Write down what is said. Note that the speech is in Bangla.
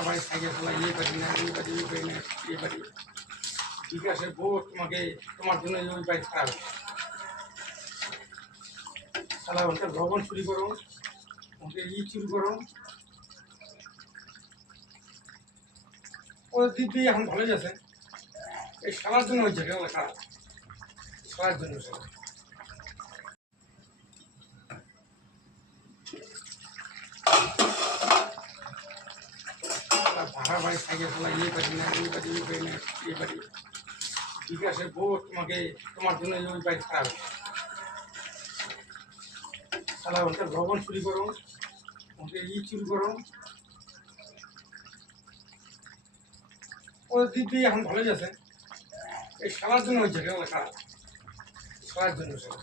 ভাড়া বাড়ি সাইকেল চালাই এই পারি না এই পারি এই পারি না এই পারি ঠিক আছে বউ তোমাকে তোমার জন্য ওই বাইক খারাপ সালা ওটা ভবন চুরি করো ওকে চুরি করো ওর দিক দিয়ে এখন ভালোই আছে এই সালার জন্য হয়েছে খারাপ সালার জন্য সব ভাড়া বাড়ি সাইকেল চালাই এই পারি না এই পারি এই পারি না এই পারি ঠিক আছে বউ তোমাকে তোমার জন্য ওই বাইক খারাপ সালা ওটা ভবন চুরি করো ওকে চুরি করো ওর দিক দিয়ে এখন ভালোই আছে এই সালার জন্য হয়েছে খারাপ সালার জন্য সব